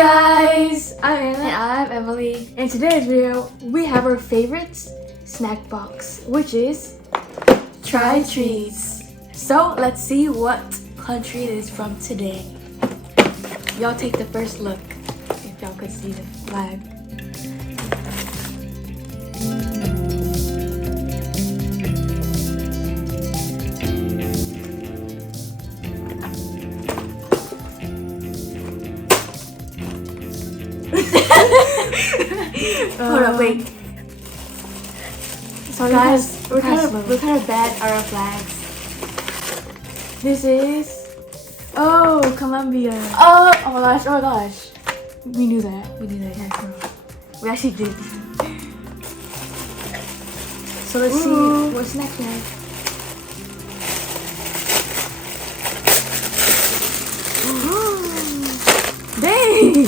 guys, I'm Anna. And I'm Emily. In today's video, we have our favorites snack box, which is Tran treats. So let's see what country it is from today. Y'all take the first look, if y'all could see the flag. Hold up, wait. Sorry Guys, we're kind slow. of bad at our flags. This is Colombia. Oh my gosh. We knew that. Yeah, we actually did. So let's see what's next, guys. Dang!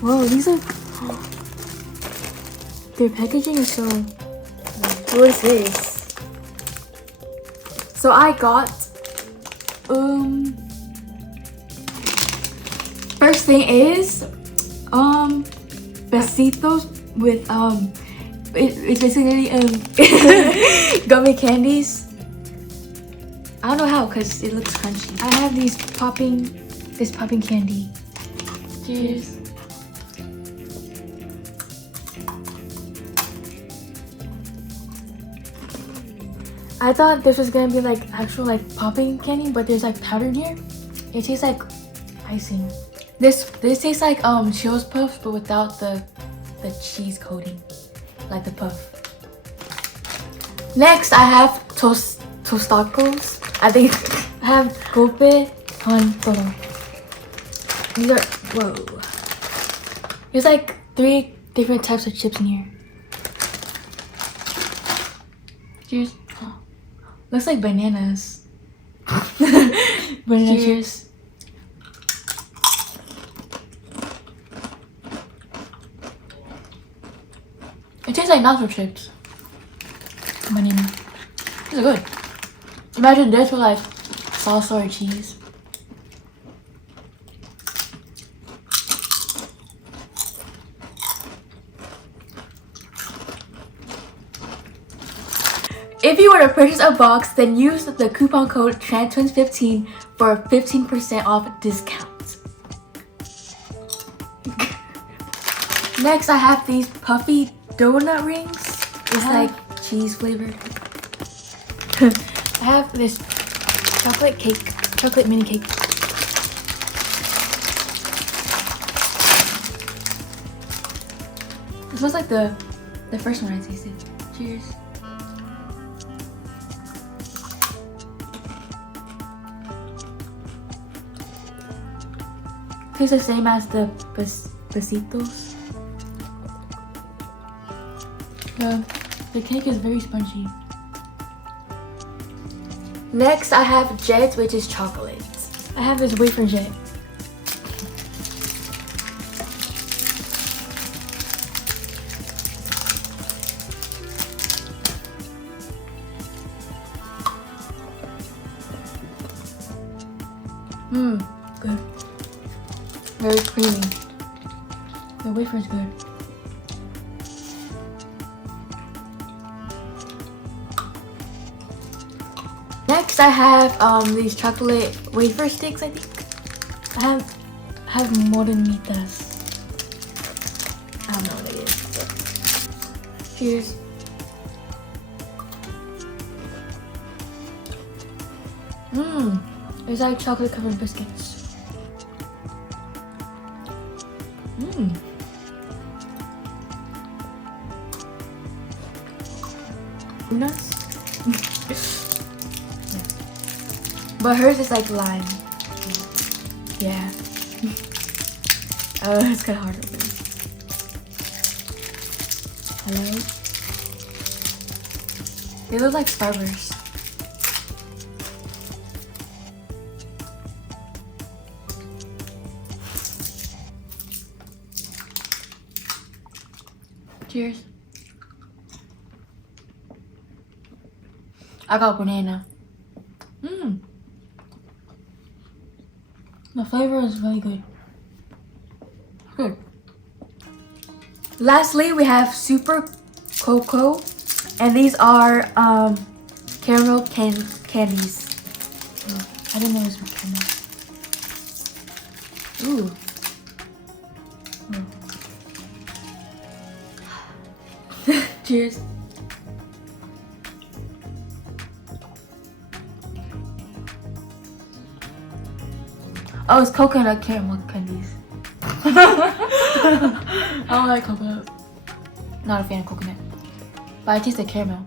Whoa, these are. Their packaging is so. What is this? So I got. First thing is. Besitos with. It's basically gummy candies. I don't know how, cause it looks crunchy. I have this popping candy. Cheers. I thought this was gonna be like actual like popping candy, but there's like powder in here. It tastes like icing. This tastes like Cheetos Puffs, but without the cheese coating, like the puff. Next, I have Tostacos. I think I have Golpe con Toro. These are There's like 3 different types of chips in here. Cheers. Oh, looks like bananas. Banana cheers. It tastes like nacho chips. Banana. These are good. Imagine this with like salsa or cheese. If you were to purchase a box, then use the coupon code TRAN15 for a 15% off discount. Next, I have these puffy donut rings. It's like cheese flavored. I have this chocolate mini cake. It smells like the first one I tasted. Cheers. Tastes the same as the besitos. The cake is very spongy. Next, I have Jet, which is chocolate. I have this wafer Jet. Good. Very creamy. The wafer is good. Next, I have these chocolate wafer sticks. I think I have morenitas. I don't know what it is. But cheers. It's like chocolate covered biscuits. Nuts. But hers is like lime. Yeah. Oh, it's kind of hard to open. Hello? They look like Starburst. Cheers. I got banana. The flavor is really good. Good. Lastly, we have Super Cocoa, and these are caramel candies. Oh, I didn't know it was caramel. Ooh. Oh. Cheers. Oh, it's coconut caramel candies. I don't like coconut. Not a fan of coconut. But I taste the caramel.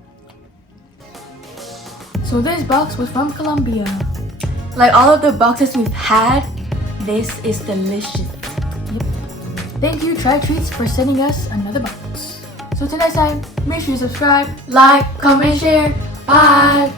So this box was from Colombia. Like all of the boxes we've had, this is delicious. Yep. Thank you, Try Treats, for sending us another box. So till next time, make sure you subscribe, like, comment, share. Bye!